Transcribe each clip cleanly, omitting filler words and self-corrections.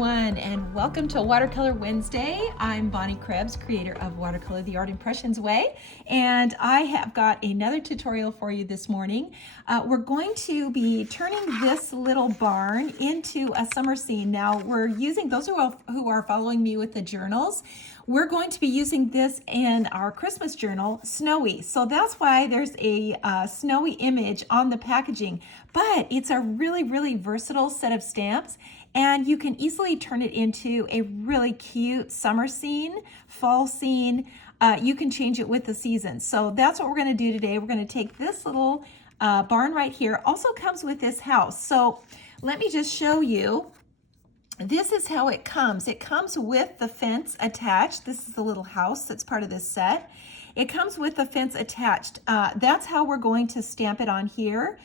everyone, and welcome to Watercolor Wednesday. I'm Bonnie Krebs, creator of Watercolor the Art Impressions Way, and I have got another tutorial for you this morning. We're going to be turning this little barn into a summer scene. Now, we're using, those who are following me with the journals, we're going to be using this in our Christmas journal, Snowy. So that's why there's a snowy image on the packaging, but it's a really versatile set of stamps, and you can easily turn it into a really cute summer scene, fall scene. You can change it with the seasons. So that's what we're going to do today. We're going to take this little barn right here. Also comes with this house. So let me just show you. This is how it comes. It comes with the fence attached. This is the little house that's part of this set. It comes with the fence attached. That's how we're going to stamp it on here.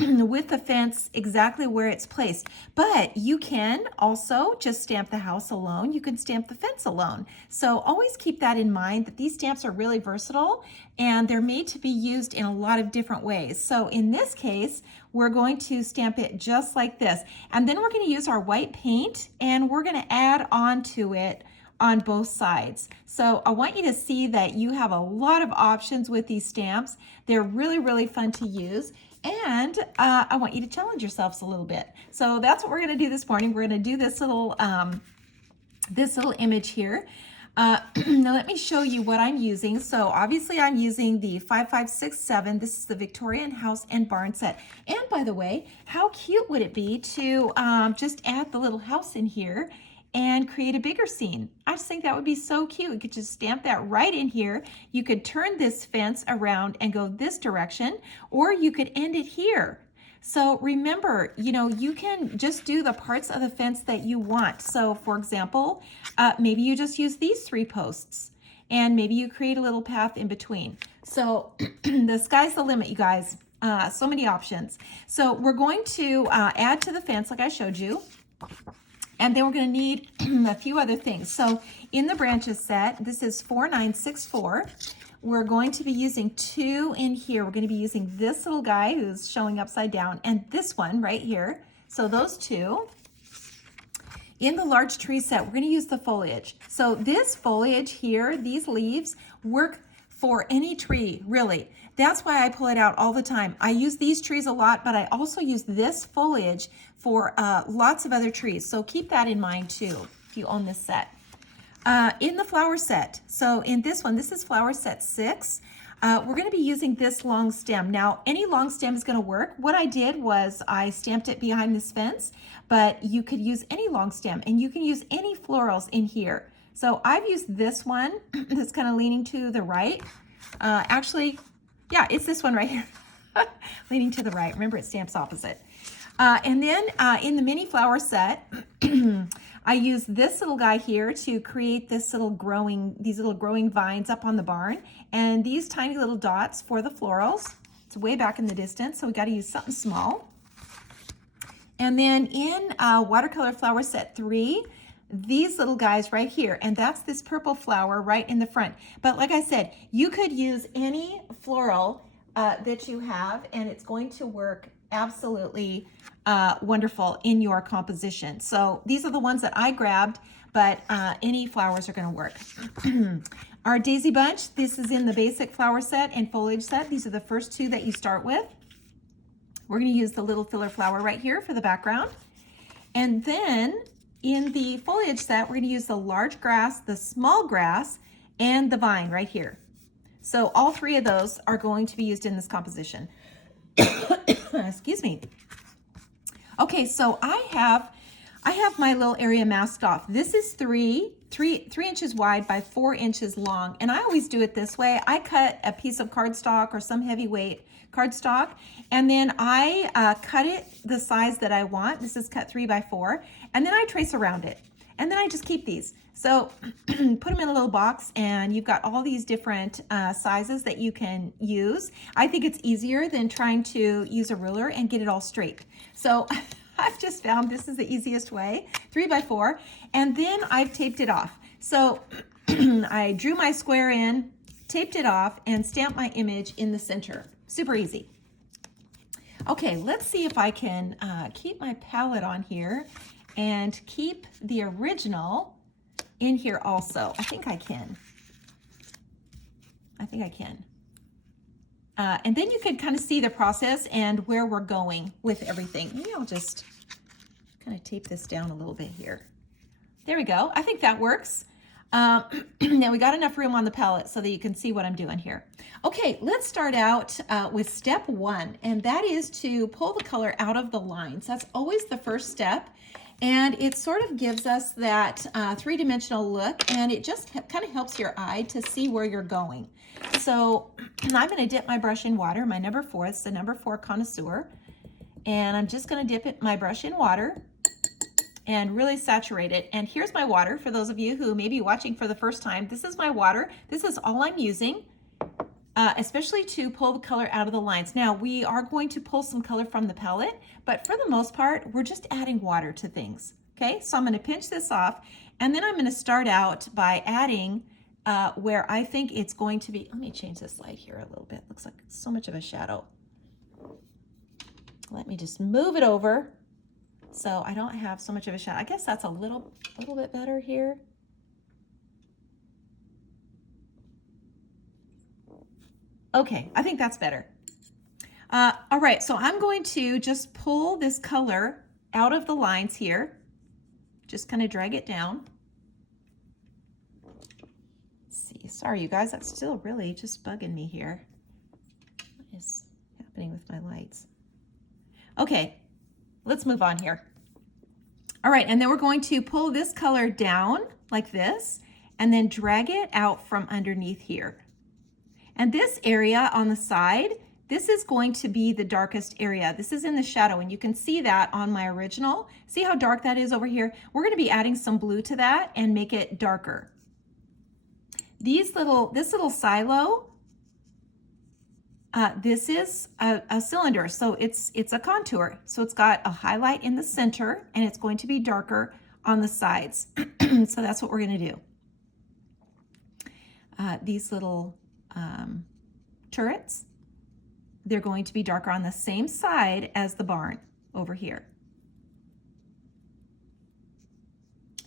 With the fence exactly where it's placed. But you can also just stamp the house alone. You can stamp the fence alone. So always keep that in mind, that these stamps are really versatile and they're made to be used in a lot of different ways. So in this case, we're going to stamp it just like this. And then we're going to use our white paint and we're going to add on to it on both sides. So I want you to see that you have a lot of options with these stamps. They're really fun to use. And I want you to challenge yourselves a little bit. So that's what we're going to do this morning. We're going to do this little image here. Now let me show you what I'm using. So obviously I'm using the 5567. This is the Victorian house and barn set. And by the way, how cute would it be to just add the little house in here and create a bigger scene? I just think that would be so cute. You could just stamp that right in here. You could turn this fence around and go this direction, or you could end it here. So remember, you can just do the parts of the fence that you want. So for example, maybe you just use these 3 posts and maybe you create a little path in between. So the sky's the limit, you guys. So many options. So we're going to add to the fence like I showed you. And then we're going to need a few other things. So in the branches set, this is 4964. We're going to be using 2 in here. We're going to be using this little guy who's showing upside down and this one right here. So those 2. In the large tree set, we're going to use the foliage. So this foliage here, these leaves, work for any tree, really. That's why I pull it out all the time. I use these trees a lot, but I also use this foliage for lots of other trees. So keep that in mind too, if you own this set. In the flower set, so in this one, this is flower set 6. We're going to be using this long stem. Now, any long stem is going to work. What I did was I stamped it behind this fence, but you could use any long stem and you can use any florals in here. So I've used this one that's kind of leaning to the right. Actually, yeah, it's this one right here, leaning to the right. Remember, it stamps opposite. And then in the mini flower set, I use this little guy here to create these little growing vines up on the barn, and these tiny little dots for the florals. It's way back in the distance, so we got to use something small. And then in watercolor flower set 3, these little guys right here, and that's this purple flower right in the front. But like I said, you could use any floral that you have, and it's going to work absolutely wonderful in your composition. So these are the ones that I grabbed, but any flowers are going to work. Our daisy bunch, this is in the basic flower set and foliage set. These are the first 2 that you start with. We're going to use the little filler flower right here for the background. And then in the foliage set, we're going to use the large grass, the small grass, and the vine right here. So all 3 of those are going to be used in this composition. Excuse me. Okay, so I have my little area masked off. This is 3 inches wide by 4 inches long, and I always do it this way. I cut a piece of cardstock or some heavyweight cardstock, and then I cut it the size that I want. This is cut 3 by 4, and then I trace around it, and then I just keep these. So put them in a little box, and you've got all these different sizes that you can use. I think it's easier than trying to use a ruler and get it all straight. So I've just found this is the easiest way, 3 by 4, and then I've taped it off. So I drew my square in, taped it off, and stamped my image in the center. Super easy. Okay, let's see if I can keep my palette on here and keep the original in here also. I think I can. And then you could kind of see the process and where we're going with everything. Maybe I'll just kind of tape this down a little bit here. There we go. I think that works. Now we got enough room on the palette so that you can see what I'm doing here. Okay, let's start out with step one, and that is to pull the color out of the lines. That's always the first step, and it sort of gives us that three-dimensional look, and it just kind of helps your eye to see where you're going. So I'm going to dip my brush in water, my number 4, it's the number 4 connoisseur, and I'm just going to dip my brush in water and really saturate it. And here's my water for those of you who may be watching for the first time. This is my water. This is all I'm using, especially to pull the color out of the lines. Now, we are going to pull some color from the palette, but for the most part, we're just adding water to things. Okay, so I'm going to pinch this off, and then I'm going to start out by adding where I think it's going to be. Let me change this light here a little bit. Looks like so much of a shadow. Let me just move it over so I don't have so much of a shadow. I guess that's a little bit better here. Okay, I think that's better. All right, so I'm going to just pull this color out of the lines here. Just kind of drag it down. Let's see, sorry you guys, that's still really just bugging me here. What is happening with my lights? Okay, let's move on here. All right, and then we're going to pull this color down like this and then drag it out from underneath here. And this area on the side, this is going to be the darkest area. This is in the shadow, and you can see that on my original. See how dark that is over here? We're going to be adding some blue to that and make it darker. This little silo, this is a cylinder, so it's a contour. So it's got a highlight in the center, and it's going to be darker on the sides. So that's what we're going to do. These little turrets, they're going to be darker on the same side as the barn over here.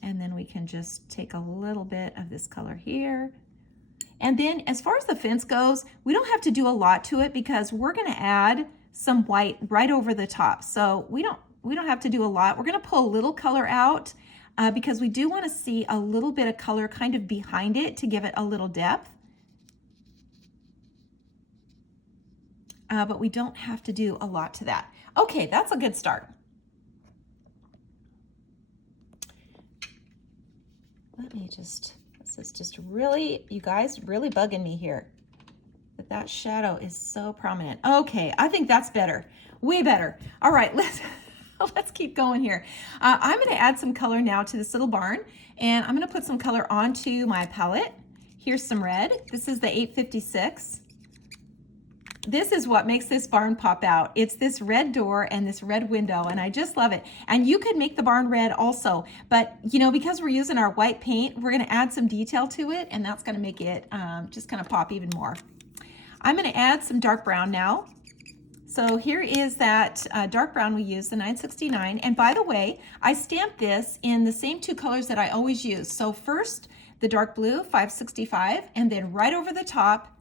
And then we can just take a little bit of this color here. And then as far as the fence goes, we don't have to do a lot to it because we're going to add some white right over the top. So we don't have to do a lot. We're going to pull a little color out because we do want to see a little bit of color kind of behind it to give it a little depth. But we don't have to do a lot to that. Okay, that's a good start. Let me just, this is just really, you guys, really bugging me here. That shadow is so prominent. Okay, I think that's better, way better. All right, let's keep going here. I'm gonna add some color now to this little barn, and I'm gonna put some color onto my palette. Here's some red. This is the 856. This is what makes this barn pop out. It's this red door and this red window, and I just love it. And you could make the barn red also, but you know, because we're using our white paint, we're gonna add some detail to it, and that's gonna make it just kind of pop even more. I'm gonna add some dark brown now. So here is that dark brown we use, the 969. And by the way, I stamped this in the same two colors that I always use. So first, the dark blue, 565, and then right over the top,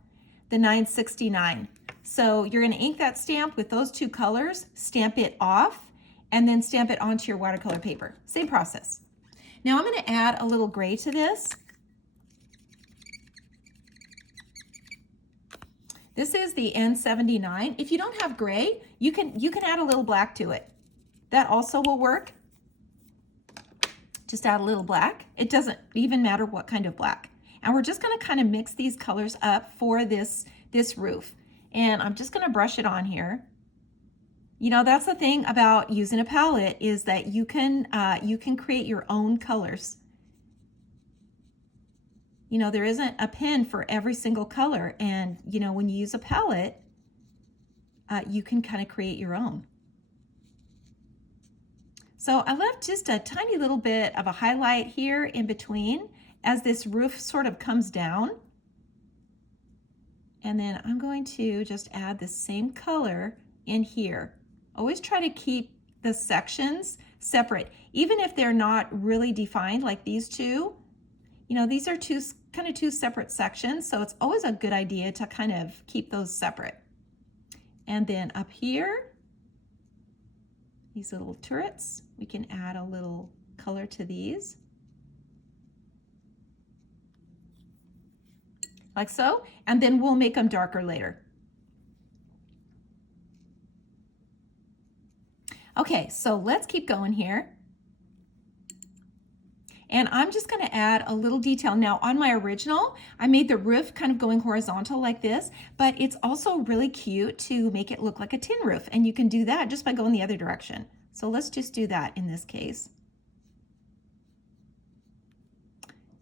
the 969. So you're gonna ink that stamp with those two colors, stamp it off, and then stamp it onto your watercolor paper. Same process. Now I'm gonna add a little gray to this. This is the N79. If you don't have gray, you can add a little black to it. That also will work. Just add a little black. It doesn't even matter what kind of black. And we're just gonna kind of mix these colors up for this roof. And I'm just gonna brush it on here. You know, that's the thing about using a palette, is that you can create your own colors. You know, there isn't a pen for every single color, and you know, when you use a palette, you can kind of create your own. So I left just a tiny little bit of a highlight here in between as this roof sort of comes down. And then I'm going to just add the same color in here. Always try to keep the sections separate. Even if they're not really defined like these two, you know, these are kind of two separate sections, so it's always a good idea to kind of keep those separate. And then up here, these little turrets, we can add a little color to these. Like so, and then we'll make them darker later. Okay, so let's keep going here. And I'm just going to add a little detail. Now on my original, I made the roof kind of going horizontal like this, but it's also really cute to make it look like a tin roof. And you can do that just by going the other direction. So let's just do that in this case.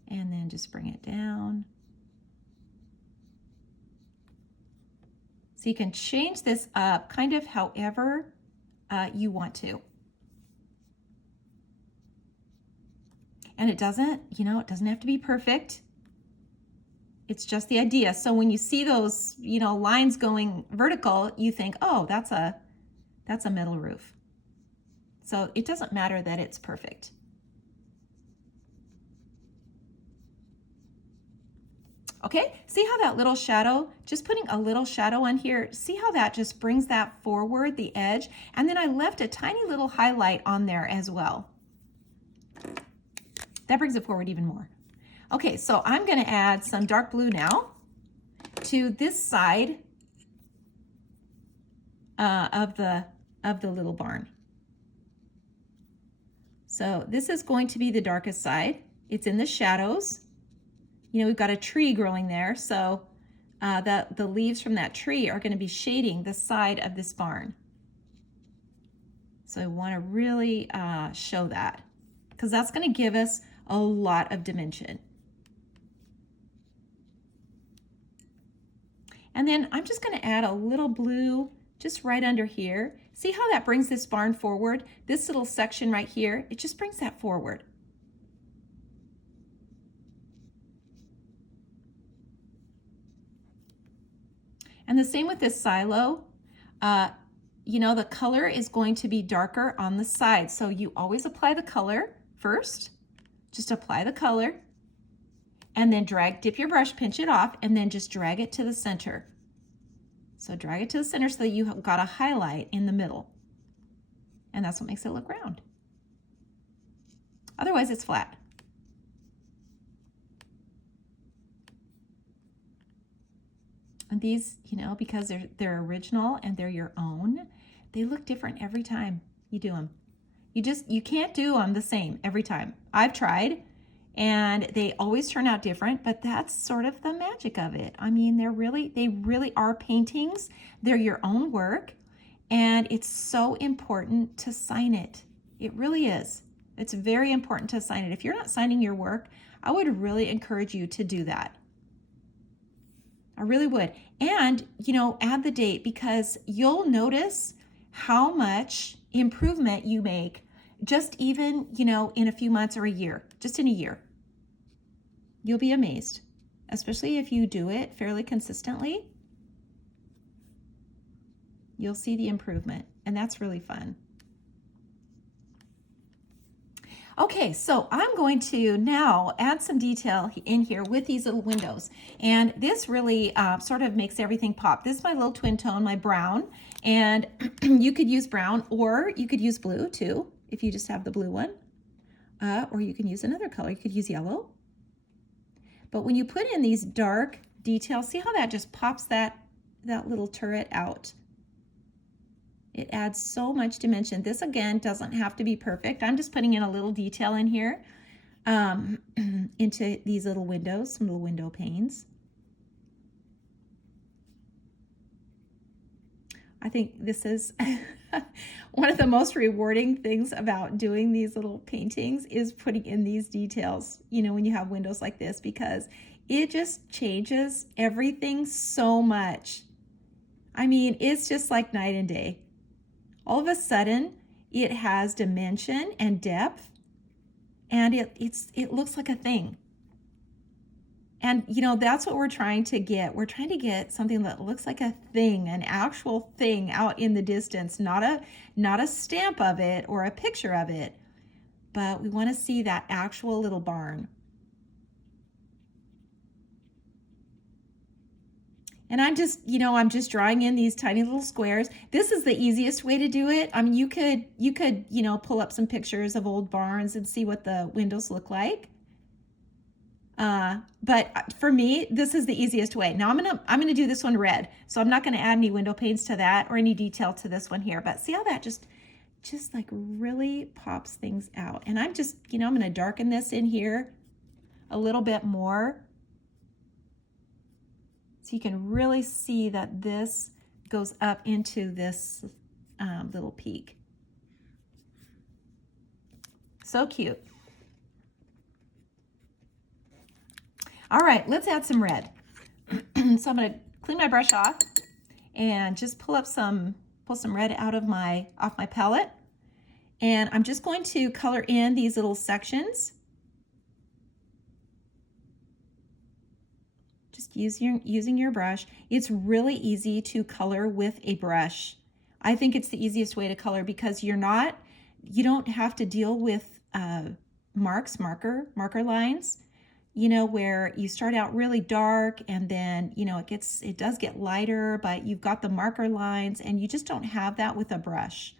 And then just bring it down. So you can change this up kind of however you want to. And it doesn't, you know, it doesn't have to be perfect. It's just the idea. So when you see those, you know, lines going vertical, you think, oh, that's a metal roof. So it doesn't matter that it's perfect. Okay, see how that little shadow, just putting a little shadow on here, see how that just brings that forward, the edge, and then I left a tiny little highlight on there as well. That brings it forward even more. Okay, so I'm gonna add some dark blue now to this side of the little barn. So this is going to be the darkest side. It's in the shadows. You know, we've got a tree growing there, so the leaves from that tree are going to be shading the side of this barn. So I want to really show that, because that's going to give us a lot of dimension. And then I'm just going to add a little blue just right under here. See how that brings this barn forward? This little section right here, it just brings that forward. And the same with this silo. You know, the color is going to be darker on the side. So you always apply the color first. Just apply the color and then dip your brush, pinch it off, and then just drag it to the center. So drag it to the center so that you've got a highlight in the middle. And that's what makes it look round. Otherwise, it's flat. And these, you know, because they're original and they're your own, they look different every time you do them. You can't do them the same every time. I've tried, and they always turn out different, but that's sort of the magic of it. I mean, they really are paintings. They're your own work, and it's so important to sign it. It really is. It's very important to sign it. If you're not signing your work, I would really encourage you to do that. I really would. And, you know, add the date, because you'll notice how much improvement you make just even, you know, in a few months or a year, just in a year. You'll be amazed, especially if you do it fairly consistently. You'll see the improvement, and that's really fun. Okay, so I'm going to now add some detail in here with these little windows. And this really sort of makes everything pop. This is my little twin tone, my brown. And you could use brown, or you could use blue too, if you just have the blue one. Or you can use another color. You could use yellow. But when you put in these dark details, see how that just pops that little turret out? It adds so much dimension. This, again, doesn't have to be perfect. I'm just putting in a little detail in here into these little windows, some little window panes. I think this is one of the most rewarding things about doing these little paintings is putting in these details, you know, when you have windows like this, because it just changes everything so much. I mean, it's just like night and day. All of a sudden, it has dimension and depth, and it looks like a thing. And, you know, that's what we're trying to get. We're trying to get something that looks like a thing, an actual thing out in the distance, not a stamp of it or a picture of it, but we want to see that actual little barn. And I'm just, you know, I'm just drawing in these tiny little squares. This is the easiest way to do it. I mean, you could, you know, pull up some pictures of old barns and see what the windows look like. But for me, this is the easiest way. Now I'm gonna do this one red. So I'm not gonna add any window panes to that or any detail to this one here. But see how that just like really pops things out. And I'm just, you know, I'm gonna darken this in here a little bit more. So you can really see that this goes up into this little peak. So cute. All right, let's add some red. So I'm gonna clean my brush off and just pull some red out of off my palette. And I'm just going to color in these little sections. Just using your brush. It's really easy to color with a brush. I think it's the easiest way to color because you don't have to deal with marker lines, you know, where you start out really dark and then, you know, it does get lighter, but you've got the marker lines and you just don't have that with a brush.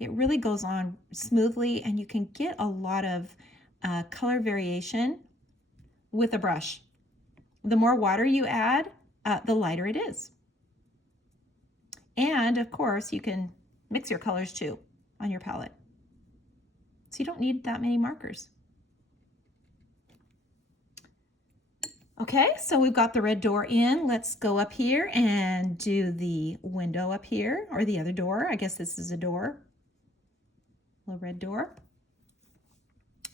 It really goes on smoothly and you can get a lot of color variation with a brush. The more water you add, the lighter it is. And of course, you can mix your colors too on your palette. So you don't need that many markers. Okay, so we've got the red door in. Let's go up here and do the window up here, or the other door. I guess this is a door, a little red door.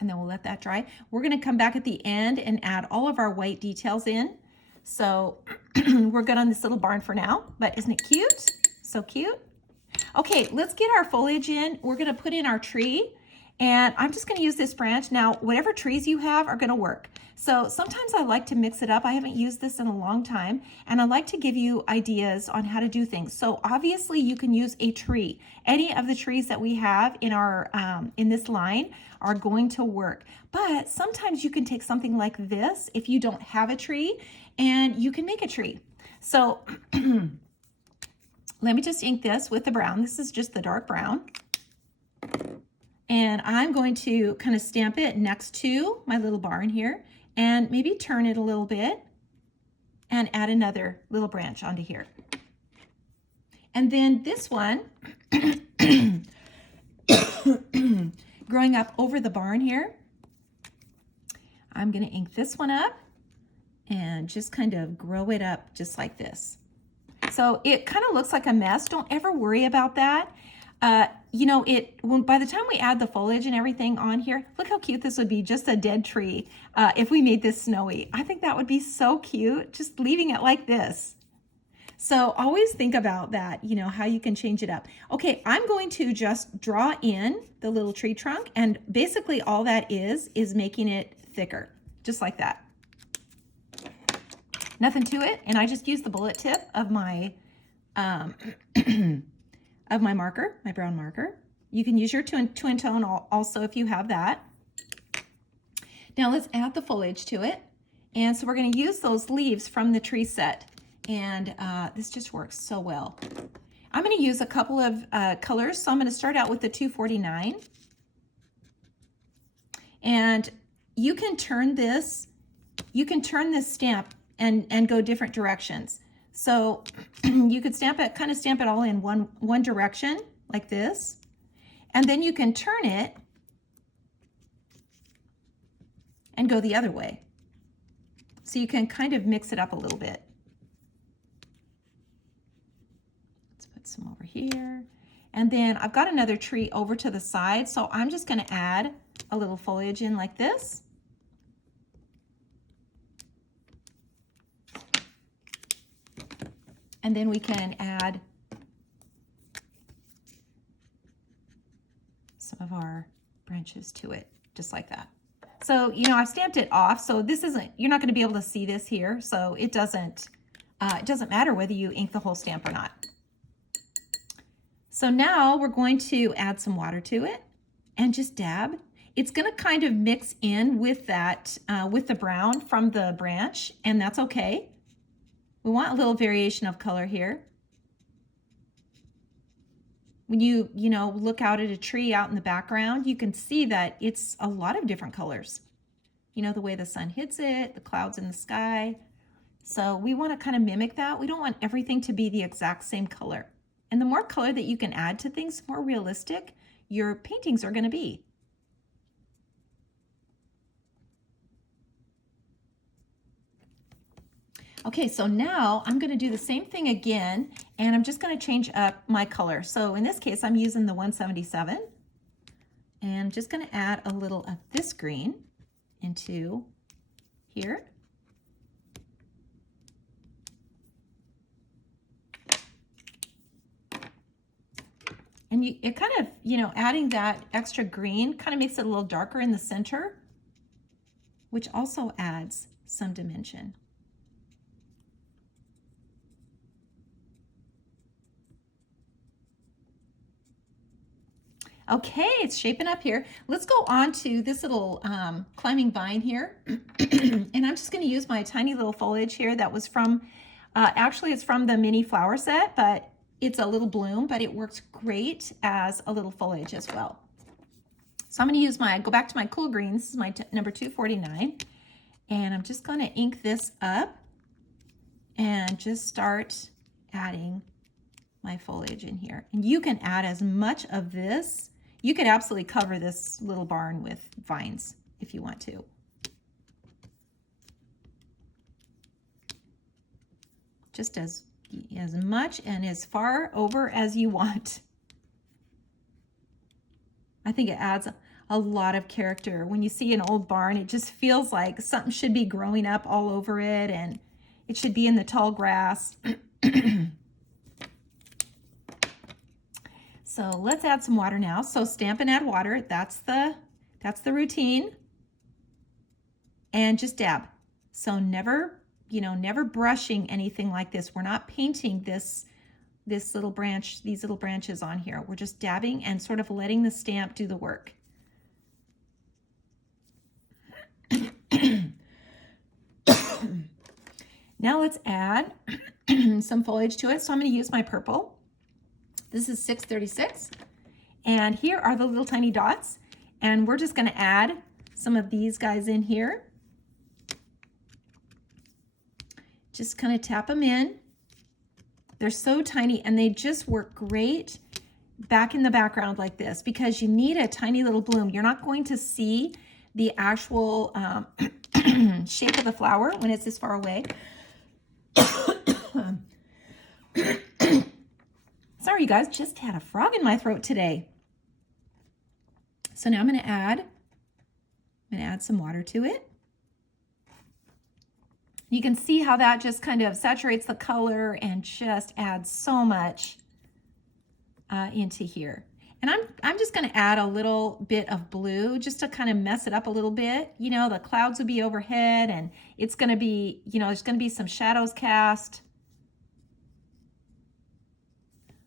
And then we'll let that dry. We're gonna come back at the end and add all of our white details in. So we're good on this little barn for now, but isn't it cute? So cute. Okay, let's get our foliage in. We're gonna put in our tree and I'm just gonna use this branch. Now, whatever trees you have are gonna work. So sometimes I like to mix it up. I haven't used this in a long time and I like to give you ideas on how to do things. So obviously you can use a tree. Any of the trees that we have in our in this line are going to work. But sometimes you can take something like this if you don't have a tree and you can make a tree. So let me just ink this with the brown. This is just the dark brown. And I'm going to kind of stamp it next to my little barn here and maybe turn it a little bit and add another little branch onto here. And then this one, growing up over the barn here, I'm going to ink this one up and just kind of grow it up just like this. So it kind of looks like a mess. Don't ever worry about that. You know, by the time we add the foliage and everything on here, look how cute this would be, just a dead tree. If we made this snowy, I think that would be so cute, just leaving it like this. So always think about that, you know, how you can change it up. Okay, I'm going to just draw in the little tree trunk, and basically all that is making it thicker, just like that. Nothing to it, and I just use the bullet tip of my of my marker, my brown marker. You can use your twin tone also if you have that. Now let's add the foliage to it. And so we're going to use those leaves from the tree set. And this just works so well. I'm going to use a couple of colors. So I'm going to start out with the 249. And you can turn this stamp and go different directions. So you could kind of stamp it all in one direction like this. And then you can turn it and go the other way. So you can kind of mix it up a little bit. Let's put some over here. And then I've got another tree over to the side. So I'm just going to add a little foliage in like this. And then we can add some of our branches to it, just like that. So, you know, I've stamped it off. So this isn't, you're not going to be able to see this here. So it doesn't matter whether you ink the whole stamp or not. So now we're going to add some water to it and just dab. It's going to kind of mix in with that, with the brown from the branch, and that's okay. We want a little variation of color here. When you look out at a tree out in the background, you can see that it's a lot of different colors. You know, the way the sun hits it, the clouds in the sky. So we want to kind of mimic that. We don't want everything to be the exact same color. And the more color that you can add to things, the more realistic your paintings are going to be. Okay, so now I'm going to do the same thing again, and I'm just going to change up my color. So in this case, I'm using the 177, and I'm just going to add a little of this green into here. And it kind of, adding that extra green kind of makes it a little darker in the center, which also adds some dimension. Okay, it's shaping up here. Let's go on to this little climbing vine here. And I'm just going to use my tiny little foliage here that was from, actually it's from the mini flower set, but it's a little bloom, but it works great as a little foliage as well. So I'm going to use go back to my cool green. This is my number 249. And I'm just going to ink this up and just start adding my foliage in here. And you can add as much of this. You could absolutely cover this little barn with vines if you want to. Just as much and as far over as you want. I think it adds a lot of character. When you see an old barn, it just feels like something should be growing up all over it, and it should be in the tall grass. So let's add some water now. So stamp and add water. That's the routine. And just dab. So never brushing anything like this. We're not painting this little branch, these little branches on here. We're just dabbing and sort of letting the stamp do the work. Now let's add some foliage to it. So I'm going to use my purple. This is 636, and here are the little tiny dots, and we're just going to add some of these guys in here. Just kind of tap them in. They're so tiny, and they just work great back in the background like this, because you need a tiny little bloom. You're not going to see the actual shape of the flower when it's this far away. Sorry, you guys, just had a frog in my throat today. So now I'm going to add some water to it. You can see how that just kind of saturates the color and just adds so much into here. And I'm just going to add a little bit of blue just to kind of mess it up a little bit. You know, the clouds will be overhead, and it's going to be, there's going to be some shadows cast.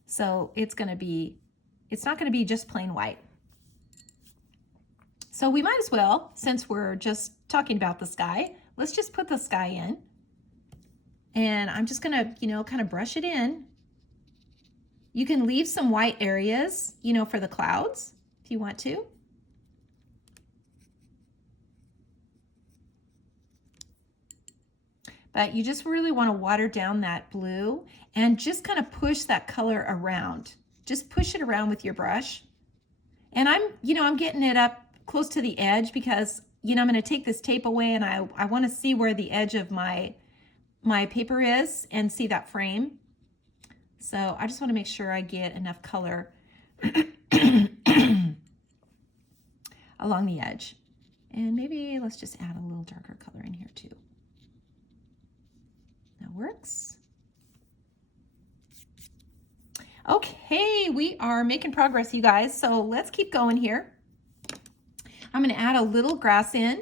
So it's not going to be just plain white. So we might as well, since we're just talking about the sky, let's just put the sky in. And I'm just going to, kind of brush it in. You can leave some white areas, for the clouds if you want to. But you just really want to water down that blue and just kind of push that color around. Just push it around with your brush. And I'm getting it up close to the edge because, I'm going to take this tape away, and I want to see where the edge of my paper is and see that frame. So I just want to make sure I get enough color along the edge. And maybe let's just add a little darker color in here too. That works. Okay, we are making progress, you guys. So let's keep going here. I'm going to add a little grass in.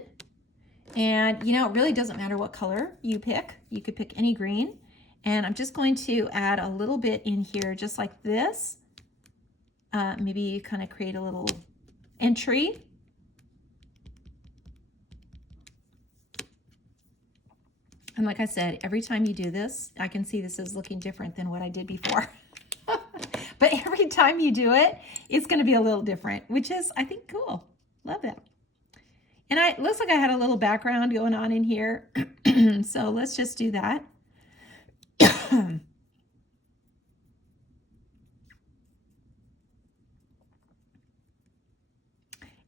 And you know, it really doesn't matter what color you pick. You could pick any green. And I'm just going to add a little bit in here, just like this. Maybe kind of create a little entry. And like I said, every time you do this, I can see this is looking different than what I did before. But every time you do it, it's going to be a little different, which is, I think, cool. Love that. And it looks like I had a little background going on in here. So let's just do that.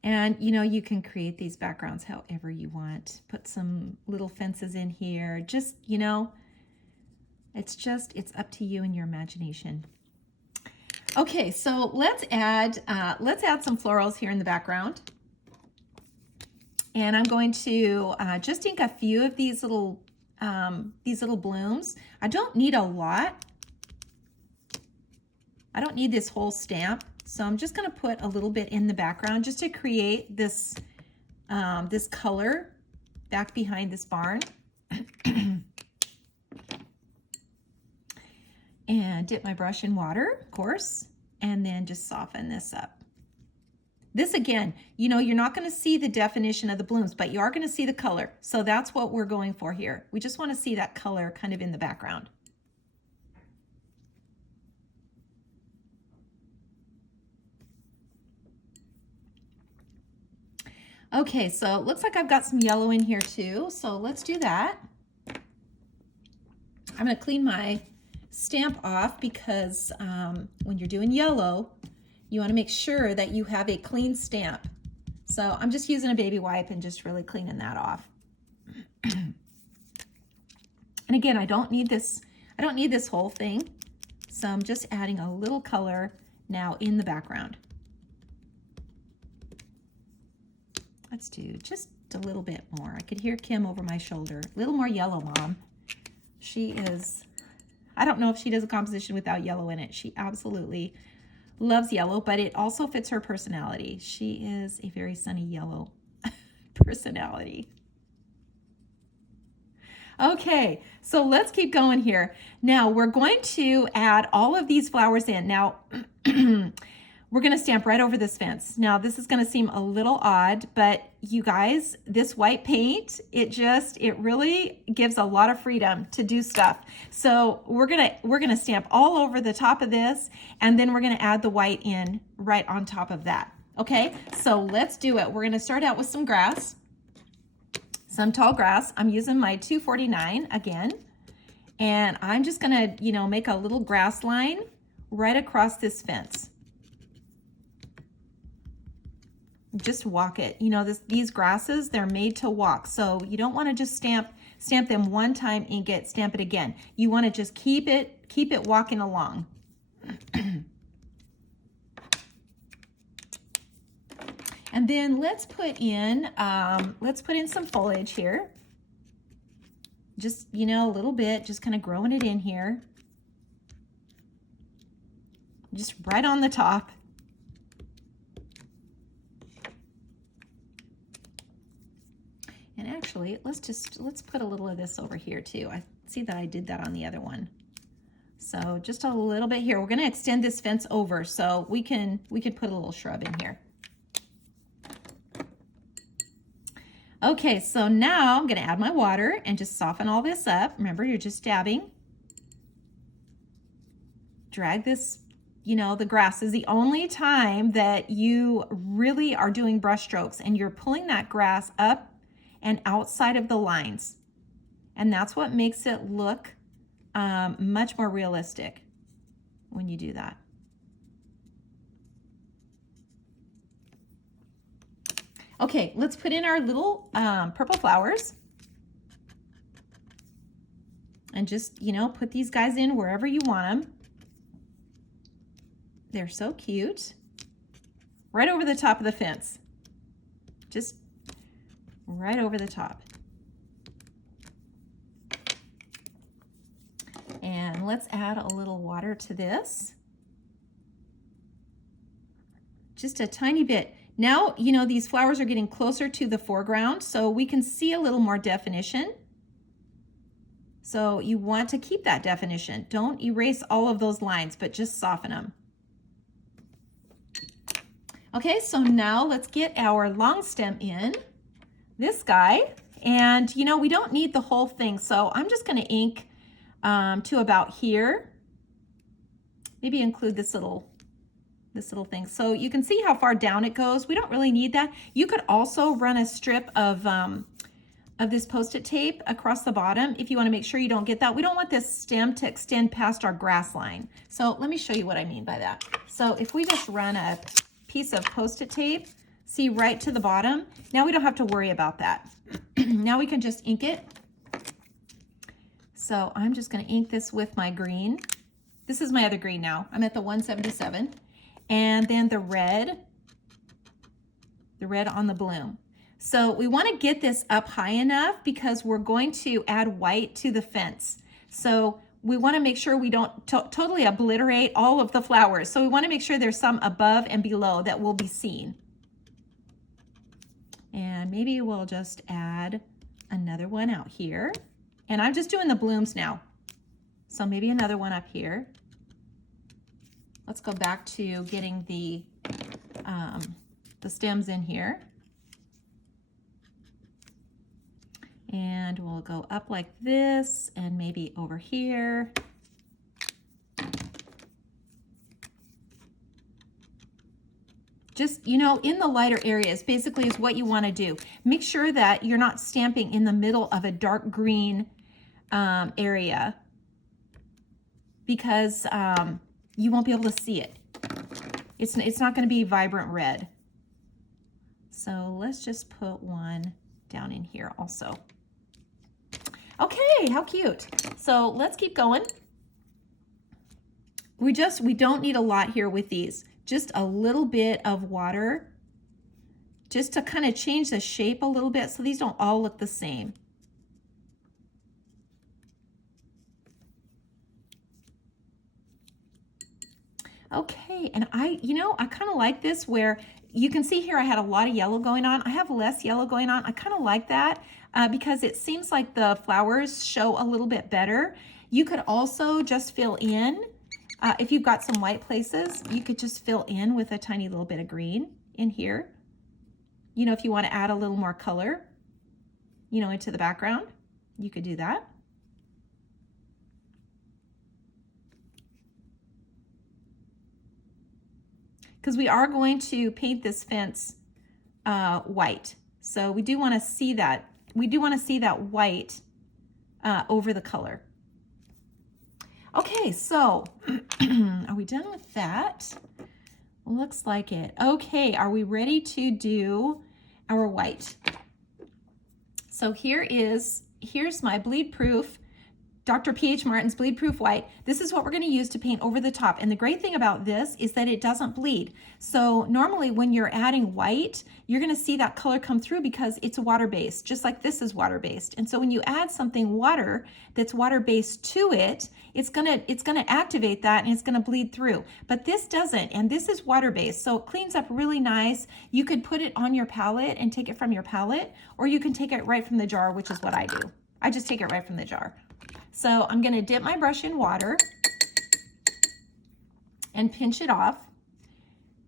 And you know, you can create these backgrounds however you want. Put some little fences in here. Just, you know, it's up to you and your imagination. Okay, so let's add some florals here in the background. And I'm going to just ink a few of these little blooms. I don't need a lot. I don't need this whole stamp. So I'm just going to put a little bit in the background just to create this, this color back behind this barn. And dip my brush in water, of course, and then just soften this up. This again, you know, you're not going to see the definition of the blooms, but you are going to see the color. So that's what we're going for here. We just want to see that color kind of in the background. Okay, so it looks like I've got some yellow in here too. So let's do that. I'm going to clean my stamp off because when you're doing yellow, you want to make sure that you have a clean stamp. So I'm just using a baby wipe and just really cleaning that off. And again, I don't need this whole thing. So I'm just adding a little color now in the background. Let's do just a little bit more. I could hear Kim over my shoulder. A little more yellow, Mom. She is, I don't know if she does a composition without yellow in it. She absolutely loves yellow, but it also fits her personality. She is a very sunny yellow personality. Okay, so let's keep going here. Now we're going to add all of these flowers in. Now, we're going to stamp right over this fence. Now, this is going to seem a little odd, but you guys, this white paint, it really gives a lot of freedom to do stuff. So we're going to stamp all over the top of this, and then we're going to add the white in right on top of that. Okay, so let's do it. We're going to start out with some grass, some tall grass. I'm using my 249 again, and I'm just going to, you know, make a little grass line right across this fence. Just walk it. You know, these grasses, they're made to walk. So you don't want to just stamp them one time, ink it, stamp it again. You want to just keep it walking along. And then let's put in some foliage here. Just, you know, a little bit, just kind of growing it in here. Just right on the top. And actually, let's put a little of this over here too. I see that I did that on the other one. So just a little bit here. We're going to extend this fence over, so we can put a little shrub in here. Okay, so now I'm going to add my water and just soften all this up. Remember, you're just dabbing. Drag this, you know, the grass is the only time that you really are doing brush strokes, and you're pulling that grass up and outside of the lines. And that's what makes it look much more realistic when you do that. Okay, let's put in our little purple flowers. And just, you know, put these guys in wherever you want them. They're so cute. Right over the top of the fence. Just right over the top. And let's add a little water to this. Just a tiny bit. Now, you know, these flowers are getting closer to the foreground, so we can see a little more definition. So you want to keep that definition. Don't erase all of those lines, but just soften them. Okay, so now let's get our long stem in, this guy. And you know, we don't need the whole thing, so I'm just gonna ink to about here. Maybe include this little thing. So you can see how far down it goes. We don't really need that. You could also run a strip of this Post-it tape across the bottom if you want to make sure you don't get that. We don't want this stem to extend past our grass line. So let me show you what I mean by that. So if we just run a piece of Post-it tape, see right to the bottom, now we don't have to worry about that. Now we can just ink it. So I'm just going to ink this with my green. This is my other green now. I'm at the 177. And then the red on the bloom. So we want to get this up high enough because we're going to add white to the fence. So we want to make sure we don't totally obliterate all of the flowers. So we want to make sure there's some above and below that will be seen. And maybe we'll just add another one out here. And I'm just doing the blooms now. So maybe another one up here. Let's go back to getting the stems in here. And we'll go up like this and maybe over here. Just, you know, in the lighter areas basically is what you want to do. Make sure that you're not stamping in the middle of a dark green area because you won't be able to see it. It's not going to be vibrant red. So let's just put one down in here also. Okay, how cute. So let's keep going. We don't need a lot here with these. Just a little bit of water just to kind of change the shape a little bit so these don't all look the same. Okay, and I kind of like this where you can see here I had a lot of yellow going on. I have less yellow going on. I kind of like that because it seems like the flowers show a little bit better. You could also just fill in, if you've got some white places, you could just fill in with a tiny little bit of green in here. You know, if you want to add a little more color, you know, into the background, you could do that. Because we are going to paint this fence white. So we do want to see that. We do want to see that white over the color. Okay, so are we done with that? Looks like it. Okay, are we ready to do our white? So here's my bleed proof Dr. P.H. Martin's Bleed Proof White. This is what we're going to use to paint over the top. And the great thing about this is that it doesn't bleed. So normally when you're adding white, you're going to see that color come through because it's water-based, just like this is water-based. And so when you add something water that's water-based to it, it's going to activate that and it's going to bleed through. But this doesn't, and this is water-based, so it cleans up really nice. You could put it on your palette and take it from your palette, or you can take it right from the jar, which is what I do. I just take it right from the jar. So I'm going to dip my brush in water and pinch it off.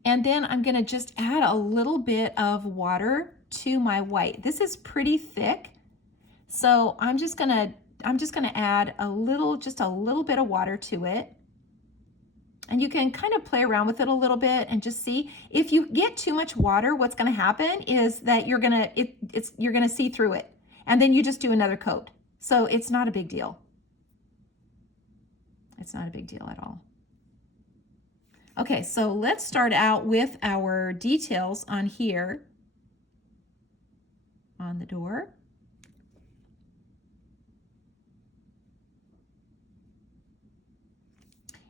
And then I'm going to just add a little bit of water to my white. This is pretty thick. So I'm just going to add just a little bit of water to it. And you can kind of play around with it a little bit and just see. If you get too much water, what's going to happen is that you're going to see through it. And then you just do another coat. So it's not a big deal. It's not a big deal at all. Okay, so let's start out with our details on here, on the door.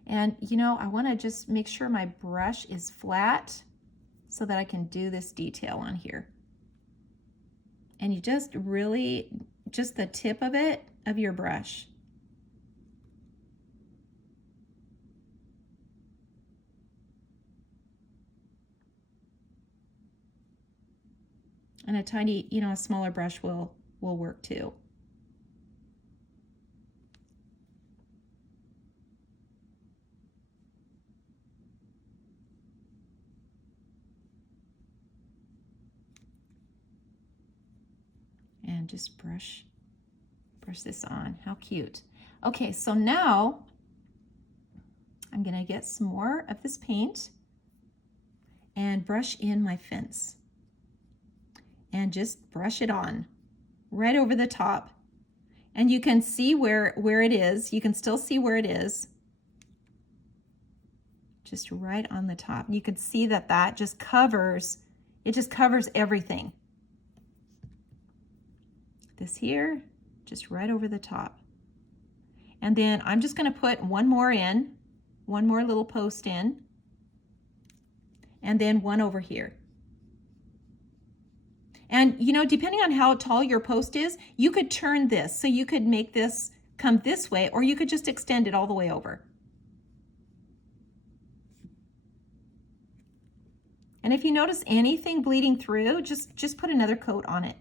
And you know, I want to just make sure my brush is flat so that I can do this detail on here. And you just really, just the tip of it, of your brush. And a tiny, you know, a smaller brush will work too. And just brush this on. How cute. Okay, so now I'm gonna get some more of this paint and brush in my fence. And just brush it on right over the top. And you can see where it is. You can still see where it is. Just right on the top. You can see that just covers, it just covers everything. This here, just right over the top. And then I'm just gonna put one more in, one more little post in, and then one over here. And you know, depending on how tall your post is, you could turn this. So you could make this come this way, or you could just extend it all the way over. And if you notice anything bleeding through, just put another coat on it.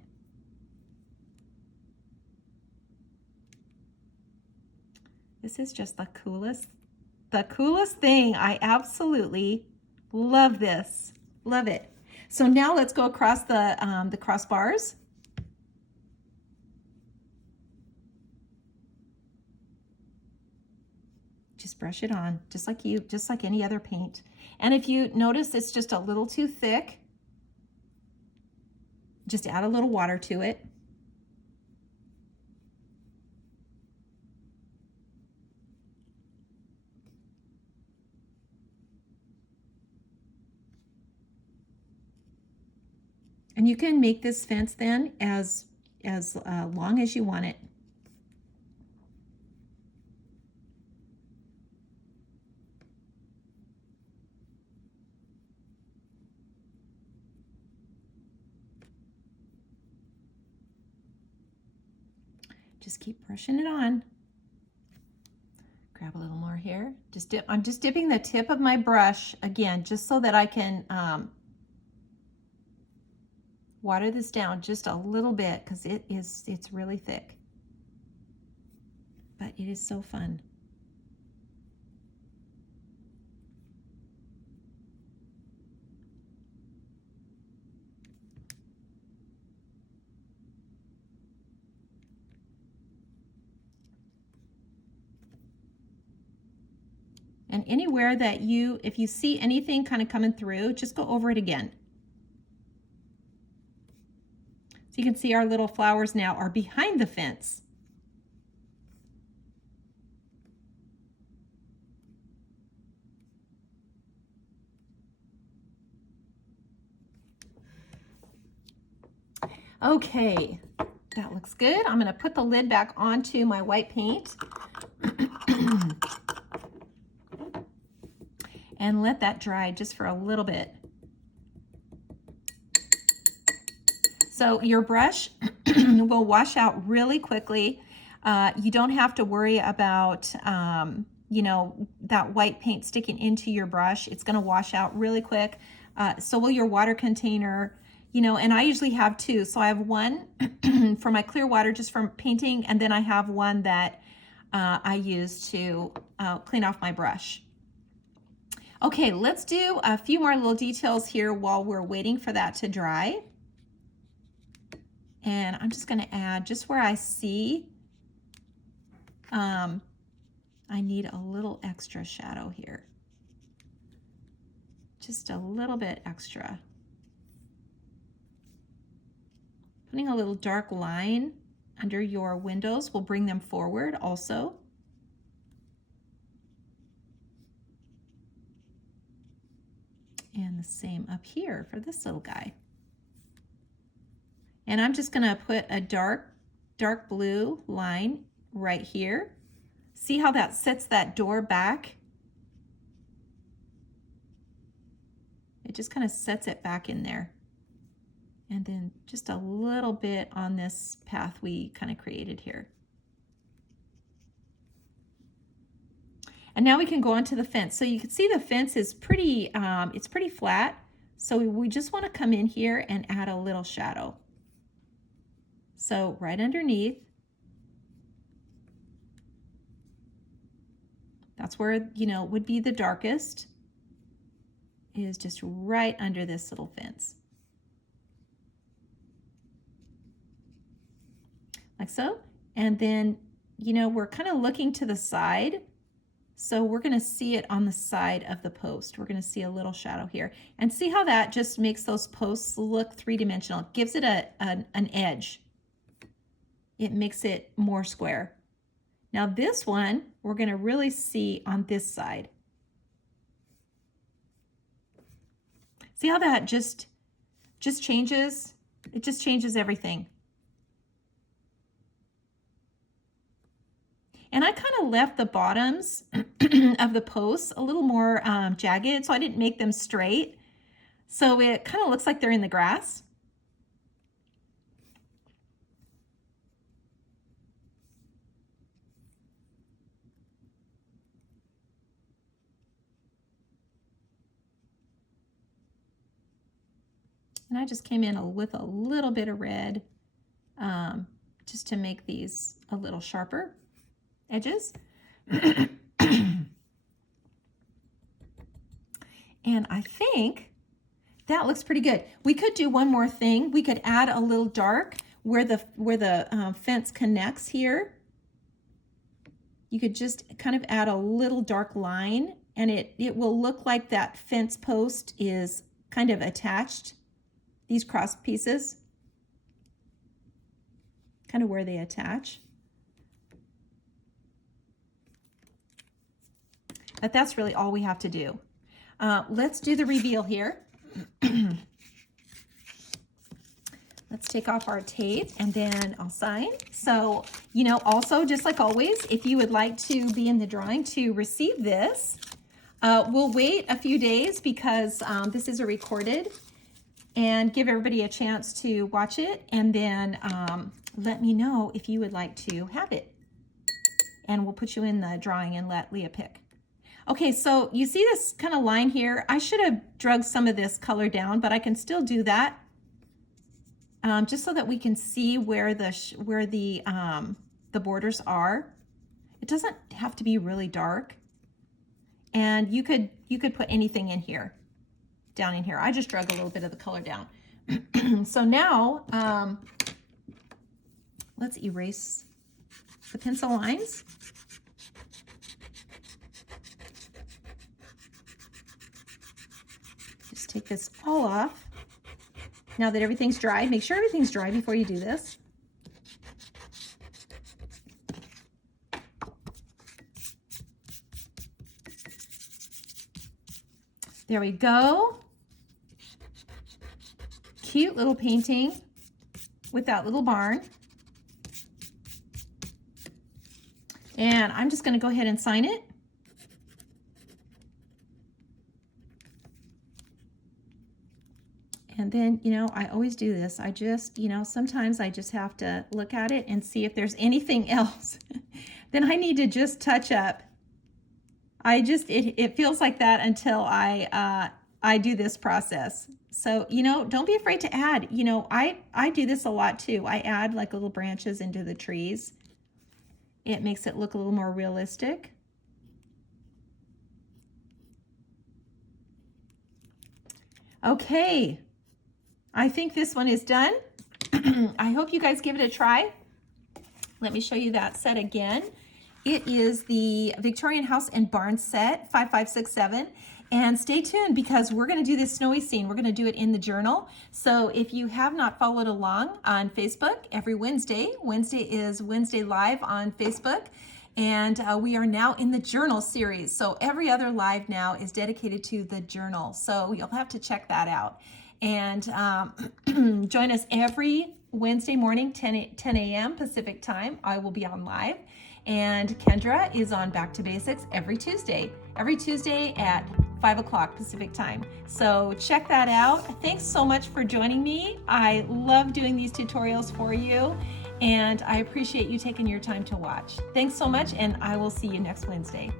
This is just the coolest thing. I absolutely love this. Love it. So now let's go across the crossbars. Just brush it on, just like any other paint. And if you notice it's just a little too thick, just add a little water to it. And you can make this fence then as long as you want it. Just keep brushing it on. Grab a little more here. I'm just dipping the tip of my brush again, just so that I can water this down just a little bit, because it's really thick. But it is so fun. And anywhere that if you see anything kind of coming through, just go over it again. So you can see our little flowers now are behind the fence. Okay, that looks good. I'm gonna put the lid back onto my white paint. And let that dry just for a little bit. So your brush will wash out really quickly. You don't have to worry about, you know, that white paint sticking into your brush. It's gonna wash out really quick. So will your water container, you know, and I usually have two. So I have one for my clear water just from painting, and then I have one that I use to clean off my brush. Okay, let's do a few more little details here while we're waiting for that to dry. And I'm just gonna add just where I see I need a little extra shadow here. Just a little bit extra. Putting a little dark line under your windows will bring them forward also. And the same up here for this little guy. And I'm just gonna put a dark blue line right here. See how that sets that door back? It just kind of sets it back in there. And then just a little bit on this path we kind of created here. And now we can go onto the fence. So you can see the fence is pretty, it's pretty flat. So we just want to come in here and add a little shadow. So right underneath, that's where, you know, would be the darkest, is just right under this little fence. Like so. And then, you know, we're kind of looking to the side. So we're going to see it on the side of the post. We're going to see a little shadow here. And see how that just makes those posts look three-dimensional. It gives it an edge. It makes it more square. Now this one, we're going to really see on this side. See how that just changes? It just changes everything. And I kind of left the bottoms of the posts a little more jagged, so I didn't make them straight. So it kind of looks like they're in the grass. And I just came in with a little bit of red just to make these a little sharper edges. And I think that looks pretty good. We could do one more thing. We could add a little dark where the fence connects here. You could just kind of add a little dark line, and it will look like that fence post is kind of attached. These cross pieces, kind of where they attach. But that's really all we have to do. Let's do the reveal here. Let's take off our tape and then I'll sign. So, you know, also, just like always, if you would like to be in the drawing to receive this, we'll wait a few days because this is a recorded, and give everybody a chance to watch it, and then let me know if you would like to have it. And we'll put you in the drawing and let Leah pick. Okay, so you see this kind of line here? I should have drugged some of this color down, but I can still do that just so that we can see where the borders are. It doesn't have to be really dark, and you could put anything in here, down in here. I just drug a little bit of the color down. So now let's erase the pencil lines. Just take this all off. Now that everything's dry, make sure everything's dry before you do this. There we go. Cute little painting with that little barn. And I'm just going to go ahead and sign it. And then, you know, I always do this. I just, you know, sometimes I just have to look at it and see if there's anything else then I need to just touch up. It feels like that until I do this process. So, you know, don't be afraid to add. You know, I do this a lot too. I add like little branches into the trees. It makes it look a little more realistic. Okay, I think this one is done. I hope you guys give it a try. Let me show you that set again. It is the Victorian House and Barn set, 5567. And stay tuned because we're going to do this snowy scene. We're going to do it in the journal. So if you have not followed along on Facebook, every Wednesday is Wednesday Live on Facebook. And we are now in the journal series. So every other live now is dedicated to the journal. So you'll have to check that out. And join us every Wednesday morning, 10 a.m. Pacific time. I will be on live. And Kendra is on Back to Basics every Tuesday at 5 o'clock Pacific time. So check that out. Thanks so much for joining me. I love doing these tutorials for you, and I appreciate you taking your time to watch. Thanks so much, and I will see you next Wednesday.